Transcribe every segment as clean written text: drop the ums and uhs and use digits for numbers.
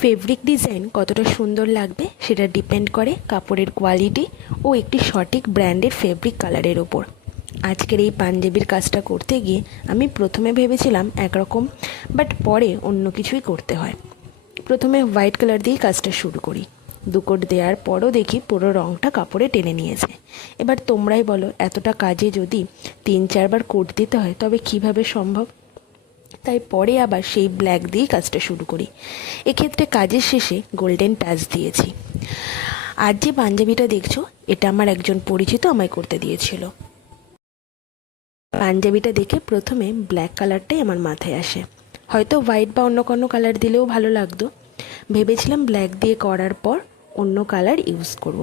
Fabric design কতটা সুন্দর লাগবে সেটা ডিপেন্ড করে কাপড়ের কোয়ালিটি ও একটি সঠিক ব্র্যান্ডের ফেব্রিক কালারের ওপর। আজকের এই পাঞ্জাবির কাজটা করতে গিয়ে আমি প্রথমে ভেবেছিলাম একরকম, বাট পরে অন্য কিছুই করতে হয়। প্রথমে হোয়াইট কালার দিয়েই কাজটা শুরু করি। দুকোট দেওয়ার পরও দেখি পুরো রঙটা কাপড়ে টেনে নিয়েছে। এবার তোমরাই বলো, এতটা কাজে যদি 3-4 বার কোট দিতে হয় তবে কিভাবে সম্ভব? তাই পরে আবার সেই ব্ল্যাক দিয়েই কাজটা শুরু করি। এক্ষেত্রে কাজের শেষে গোল্ডেন টাচ দিয়েছি। আর যে পাঞ্জাবিটা দেখছো, এটা আমার একজন পরিচিত আমায় করতে দিয়েছিল। পাঞ্জাবিটা দেখে প্রথমে ব্ল্যাক কালারটাই আমার মাথায় আসে। হয়তো হোয়াইট বা অন্য কোনো কালার দিলেও ভালো লাগতো। ভেবেছিলাম ব্ল্যাক দিয়ে করার পর অন্য কালার ইউজ করব।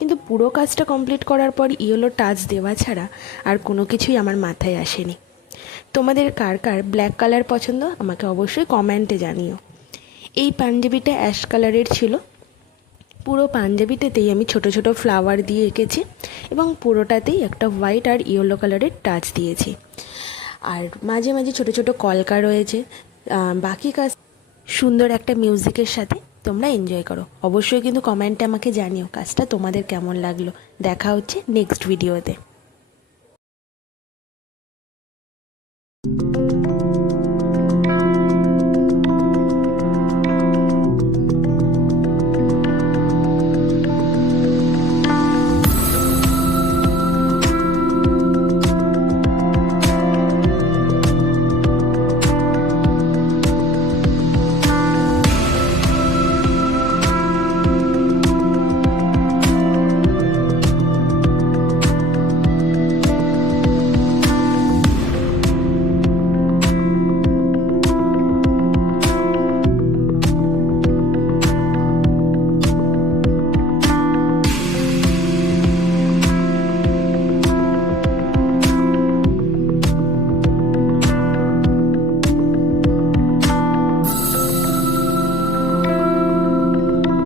কিন্তু পুরো কাজটা কমপ্লিট করার পর ইয়েলো টাচ দেওয়া ছাড়া আর কোনো কিছুই আমার মাথায় আসেনি। তোমাদের কার কার ব্ল্যাক কালার পছন্দ আমাকে অবশ্যই কমেন্টে জানিও। এই পাঞ্জাবিটা অ্যাশ কালারের ছিল। পুরো পাঞ্জাবিটাতেই আমি ছোট ছোট ফ্লাওয়ার দিয়ে এঁকেছি এবং পুরোটাতেই একটা হোয়াইট আর ইয়েলো কালারের টাচ দিয়েছি। আর মাঝে মাঝে ছোট ছোট কলকা রয়েছে। বাকি কাজ সুন্দর একটা মিউজিকের সাথে তোমরা এনজয় করো। অবশ্যই কিন্তু কমেন্টে আমাকে জানিও কাজটা তোমাদের কেমন লাগলো। দেখা হচ্ছে নেক্সট ভিডিওতে।